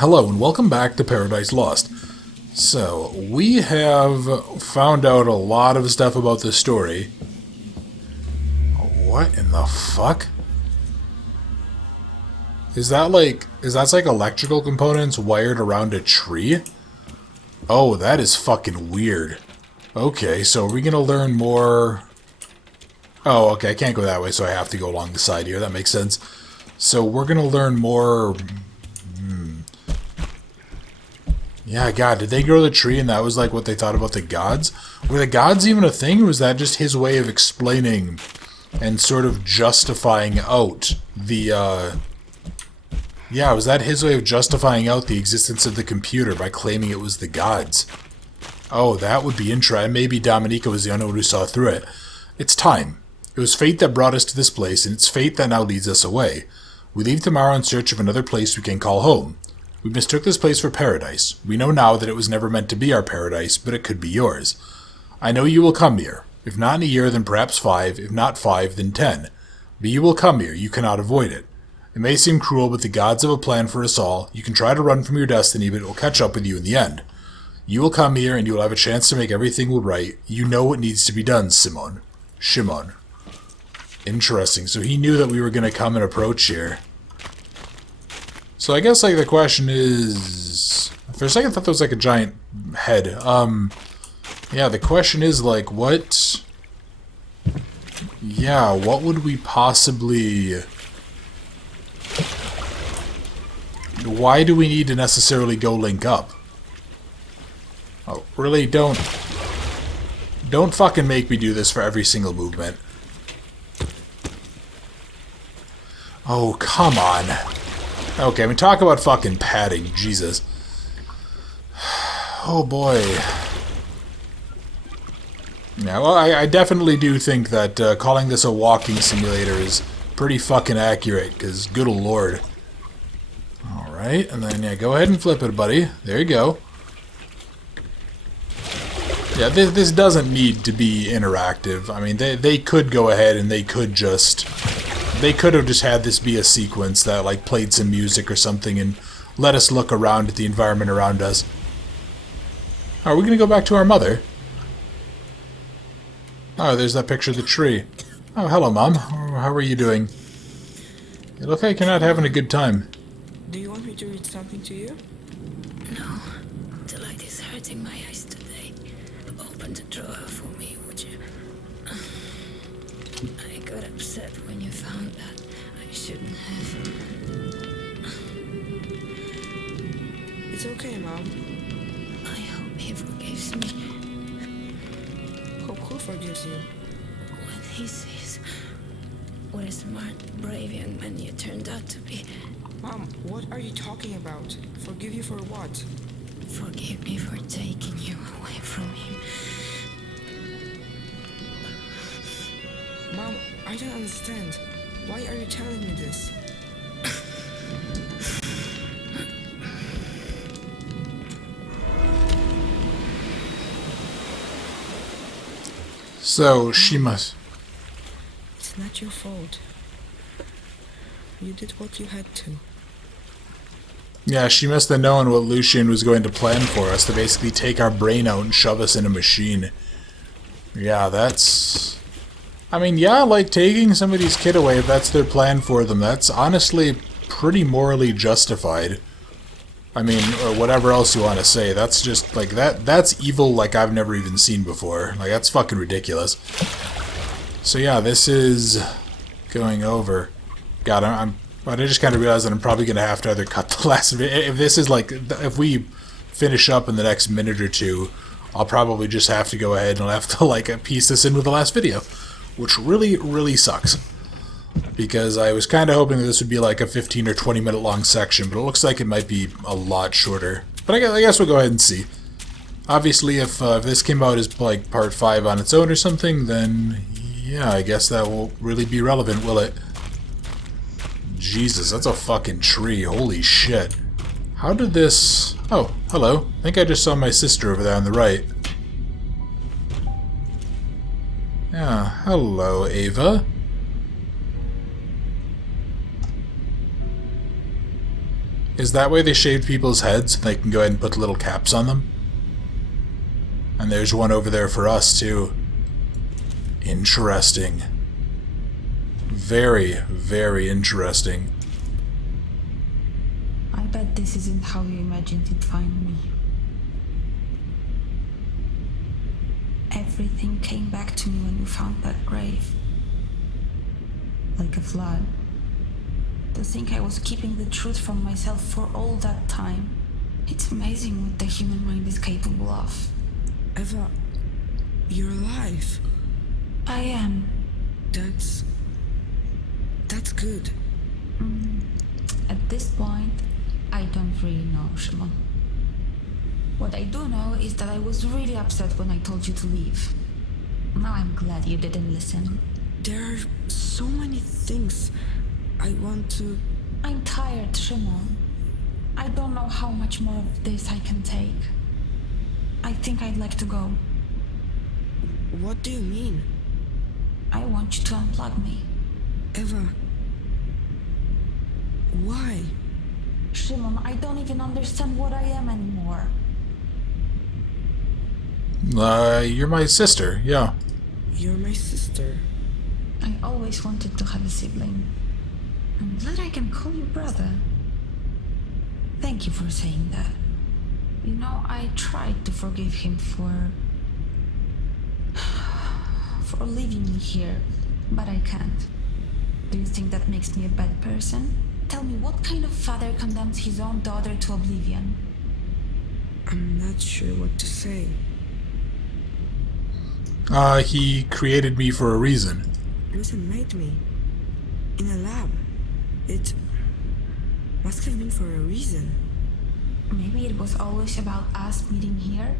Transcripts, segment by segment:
Hello and welcome back to Paradise Lost. So, we have found out a lot of stuff about this story. What in the fuck? Is that like electrical components wired around a tree? Oh, that is fucking weird. Okay, so are we gonna learn more? Oh, okay, I can't go that way, so I have to go along the side here. That makes sense. So we're gonna learn more. Yeah, God, did they grow the tree and that was like what they thought about the gods? Were the gods even a thing, or was that just his way of explaining and sort of justifying out the, Yeah, was that his way of justifying out the existence of the computer by claiming it was the gods? Oh, that would be interesting. Maybe Dominica was the only one who saw through it. It's time. It was fate that brought us to this place, and it's fate that now leads us away. We leave tomorrow in search of another place we can call home. We mistook this place for paradise. We know now that it was never meant to be our paradise, but it could be yours. I know you will come here. If not in a year, then perhaps 5. If not 5, then 10. But you will come here. You cannot avoid it. It may seem cruel, but the gods have a plan for us all. You can try to run from your destiny, but it will catch up with you in the end. You will come here, and you will have a chance to make everything right. You know what needs to be done, Szymon. Szymon. Interesting. So he knew that we were going to come and approach here. So I guess, like, the question is... For a second I thought there was, like, a giant head. Yeah, the question is, like, what... Yeah, what would we possibly... Why do we need to necessarily go link up? Oh, really? Don't fucking make me do this for every single movement. Oh, come on. Okay, I mean, talk about fucking padding. Jesus. Oh, boy. Yeah, well, I definitely do think that calling this a walking simulator is pretty fucking accurate, because good lord. Alright, and then, yeah, go ahead and flip it, buddy. There you go. Yeah, this doesn't need to be interactive. I mean, they could go ahead and they could just... They could have just had this be a sequence that, like, played some music or something and let us look around at the environment around us. Are we going to go back to our mother? Oh, there's that picture of the tree. Oh, hello, Mom. How are you doing? You look like you're not having a good time. Do you want me to read something to you? No. The light is hurting my eyes today. Open the drawer for me, would you? I got upset when you found that. I shouldn't have. It's okay, Mom. I hope he forgives me. Hope who forgives you? When he sees what a smart, brave young man you turned out to be. Mom, what are you talking about? Forgive you for what? Forgive me for taking you away from him. Mom, I don't understand. Why are you telling me this? So, she must... It's not your fault. You did what you had to. Yeah, she must have known what Lucian was going to plan for us, to basically take our brain out and shove us in a machine. Yeah, that's... I mean, yeah, like, taking somebody's kid away, if that's their plan for them, that's honestly pretty morally justified. I mean, or whatever else you want to say, that's just, like, that's evil like I've never even seen before. Like, that's fucking ridiculous. So yeah, this is going over. God, I just kind of realized that I'm probably going to have to either cut the last video. If this is like, if we finish up in the next minute or two, I'll probably just have to go ahead and I'll have to, like, piece this in with the last video. Which really, really sucks. Because I was kind of hoping that this would be like a 15 or 20 minute long section, but it looks like it might be a lot shorter. But I guess we'll go ahead and see. Obviously, if this came out as like part 5 on its own or something, then yeah, I guess that won't really be relevant, will it? Jesus, that's a fucking tree. Holy shit. How did this... Oh, hello. I think I just saw my sister over there on the right. Yeah, hello, Ava. Is that way they shaved people's heads so they can go ahead and put little caps on them? And there's one over there for us, too. Interesting. Very, very interesting. I bet this isn't how you imagined you'd find me. Everything came back to me when you found that grave. Like a flood. To think I was keeping the truth from myself for all that time. It's amazing what the human mind is capable of. Eva, you're alive. I am. That's good. At this point, I don't really know, Szymon. What I do know is that I was really upset when I told you to leave. Now I'm glad you didn't listen. There are so many things I want to... I'm tired, Szymon. I don't know how much more of this I can take. I think I'd like to go. What do you mean? I want you to unplug me. Eva... Why? Szymon, I don't even understand what I am anymore. You're my sister, yeah. You're my sister. I always wanted to have a sibling. I'm glad I can call you brother. Thank you for saying that. You know, I tried to forgive him for leaving me here, but I can't. Do you think that makes me a bad person? Tell me, what kind of father condemns his own daughter to oblivion? I'm not sure what to say. He created me for a reason. Lucian made me. In a lab. It must have been for a reason. Maybe it was always about us meeting here?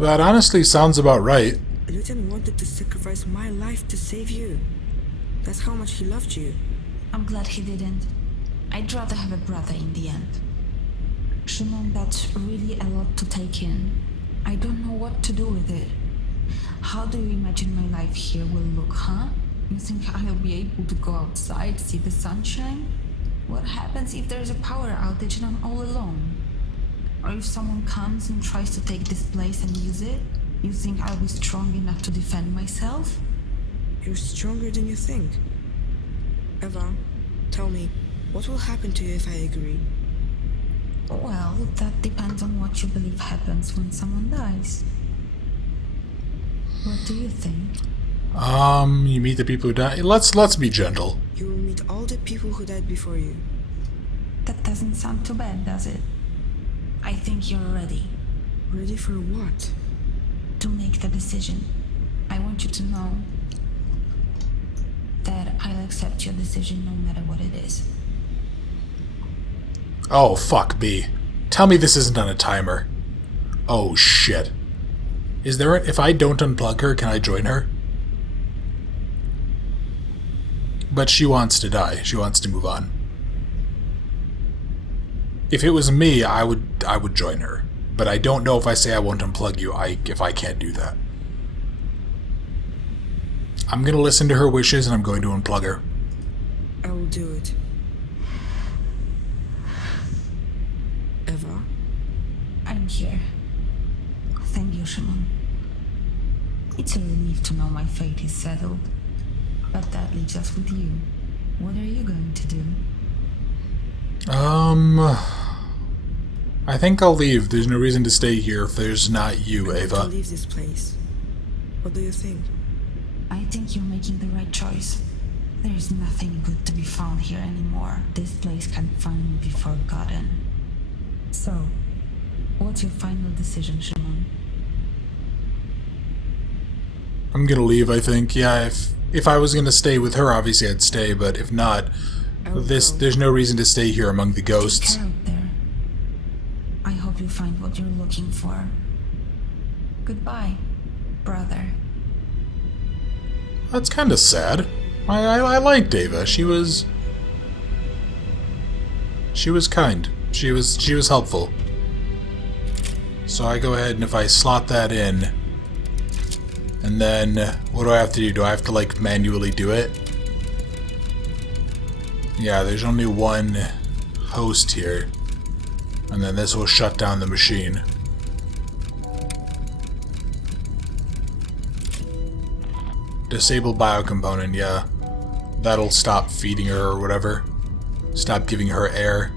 That honestly sounds about right. Lucian wanted to sacrifice my life to save you. That's how much he loved you. I'm glad he didn't. I'd rather have a brother in the end. Szymon, that's really a lot to take in. I don't know what to do with it. How do you imagine my life here will look, huh? You think I'll be able to go outside, see the sunshine? What happens if there's a power outage and I'm all alone? Or if someone comes and tries to take this place and use it? You think I'll be strong enough to defend myself? You're stronger than you think. Eva, tell me, what will happen to you if I agree? Well, that depends on what you believe happens when someone dies. What do you think? You meet the people who die. Let's be gentle. You will meet all the people who died before you. That doesn't sound too bad, does it? I think you're ready Ready for what? to make the decision. I want you to know that I'll accept your decision no matter what it is. Oh, fuck me. Tell me this isn't on a timer. Oh, shit. Is there if I don't unplug her, can I join her? But she wants to die. She wants to move on. If it was me, I would join her. But I don't know if I say I won't unplug you, if I can't do that. I'm gonna listen to her wishes and I'm going to unplug her. I will do it. Eva? I'm here. Thank you, Szymon. It's a relief to know my fate is settled. But that leaves us with you. What are you going to do? I think I'll leave. There's no reason to stay here if there's not you, I have to Ava. leave this place. What do you think? I think you're making the right choice. There's nothing good to be found here anymore. This place can finally be forgotten. So, what's your final decision, Szymon? I'm gonna leave, I think. Yeah, if I was gonna stay with her, obviously I'd stay, but if not, there's no reason to stay here among the ghosts. Take care out there. I hope you find what you're looking for. Goodbye, brother. That's kind of sad. I liked Ava. She was kind. She was helpful. So I go ahead and if I slot that in, and then what do I have to do? Do I have to like manually do it? Yeah, there's only one. host here. And then this will shut down the machine. Disable biocomponent, yeah. That'll stop feeding her or whatever. Stop giving her air.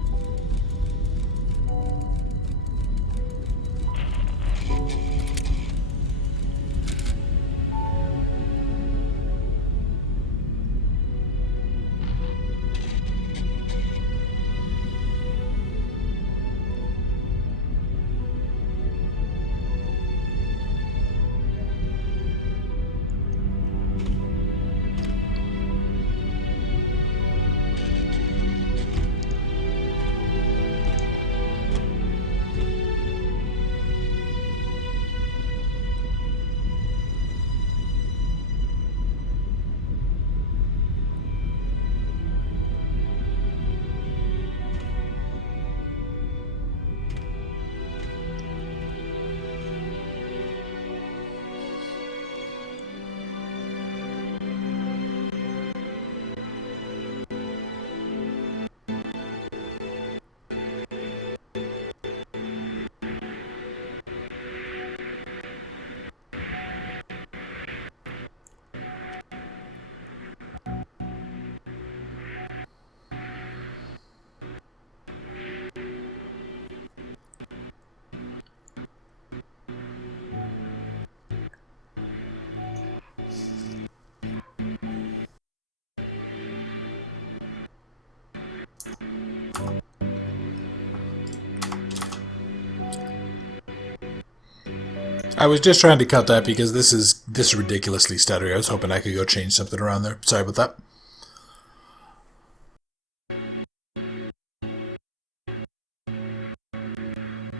I was just trying to cut that because this is ridiculously stuttery. I was hoping I could go change something around there. Sorry about that.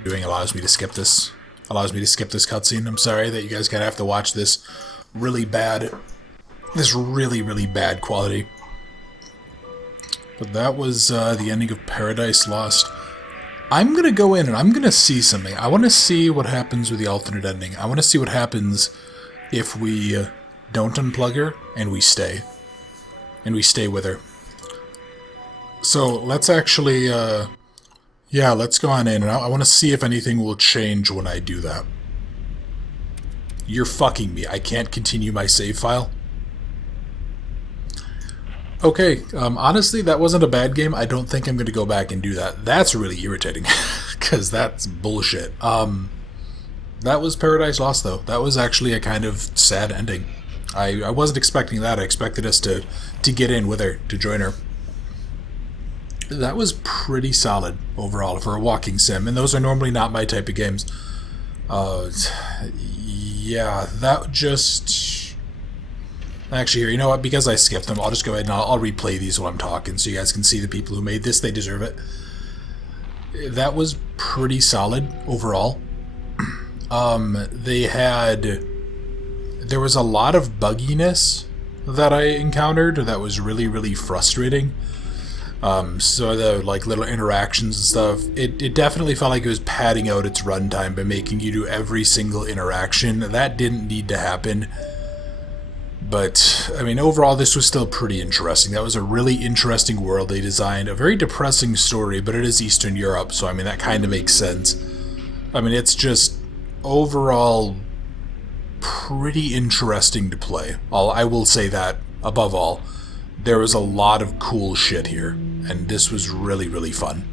Doing allows me to skip this. Allows me to skip this cutscene. I'm sorry that you guys gotta have to watch this really bad, this really bad quality. But that was the ending of Paradise Lost. I'm going to go in and I'm going to see something. I want to see what happens with the alternate ending. I want to see what happens if we don't unplug her and we stay. And we stay with her. So let's actually, yeah, let's go on in. And I want to see if anything will change when I do that. You're fucking me. I can't continue my save file. Okay, honestly, that wasn't a bad game. I don't think I'm going to go back and do that. That's really irritating, because that's bullshit. That was Paradise Lost, though. That was actually a kind of sad ending. I wasn't expecting that. I expected us to get in with her, to join her. That was pretty solid, overall, for a walking sim, and those are normally not my type of games. Yeah, that just... Actually, here, you know what? Because I skipped them, I'll just go ahead and I'll replay these while I'm talking so you guys can see the people who made this. They deserve it. That was pretty solid overall. There was a lot of bugginess that I encountered that was really frustrating. So the like little interactions and stuff, it definitely felt like it was padding out its runtime by making you do every single interaction. That didn't need to happen. But, I mean, overall, this was still pretty interesting. That was a really interesting world they designed. A very depressing story, but it is Eastern Europe, so, I mean, that kind of makes sense. I mean, it's just, overall, pretty interesting to play. I will say that, above all. There was a lot of cool shit here, and this was really fun.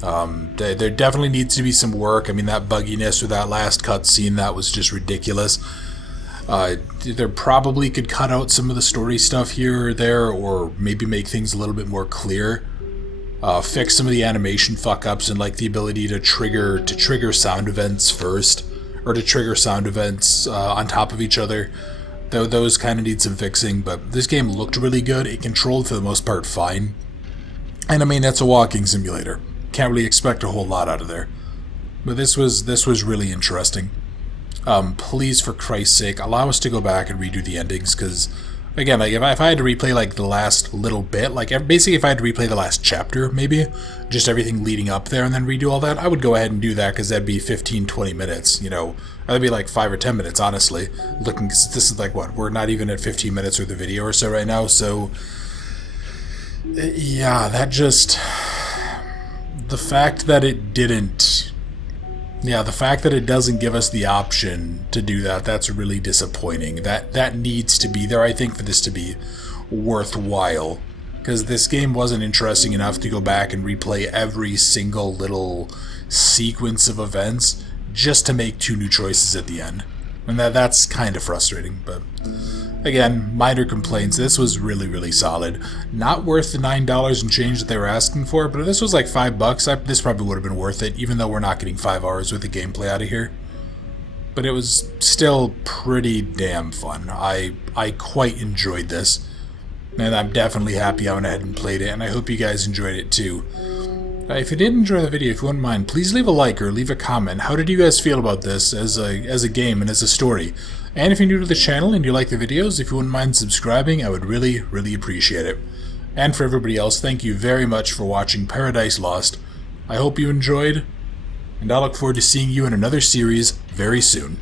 There definitely needs to be some work. I mean, that bugginess with that last cutscene, that was just ridiculous. There probably could cut out some of the story stuff here or there, or maybe make things a little bit more clear. Fix some of the animation fuck-ups and like the ability to trigger sound events first, or to trigger sound events on top of each other. Though those kind of need some fixing, but this game looked really good. It controlled for the most part fine. And I mean, that's a walking simulator. Can't really expect a whole lot out of there. But this was really interesting. Please, for Christ's sake, allow us to go back and redo the endings, because, again, like, if I had to replay, like, the last little bit, like, basically if I had to replay the last chapter, maybe, just everything leading up there and then redo all that, I would go ahead and do that, because that'd be 15-20 minutes, you know, or that'd be like 5 or 10 minutes, honestly, looking, because this is like, what, we're not even at 15 minutes worth of video or so right now, so, yeah, that just, the fact that it didn't... Yeah, the fact that it doesn't give us the option to do that, that's really disappointing. That needs to be there, I think, for this to be worthwhile. Because this game wasn't interesting enough to go back and replay every single little sequence of events just to make 2 new choices at the end. And that's kind of frustrating, but... Again, minor complaints. This was really, really solid. Not worth the $9 and change that they were asking for, but if this was like $5, this probably would have been worth it, even though we're not getting 5 hours with the gameplay out of here. But it was still pretty damn fun. I quite enjoyed this, and I'm definitely happy I went ahead and played it, and I hope you guys enjoyed it too. If you did enjoy the video, if you wouldn't mind, please leave a like or leave a comment. How did you guys feel about this as a game and as a story? And if you're new to the channel and you like the videos, if you wouldn't mind subscribing, I would really, really appreciate it. And for everybody else, thank you very much for watching Paradise Lost. I hope you enjoyed, and I look forward to seeing you in another series very soon.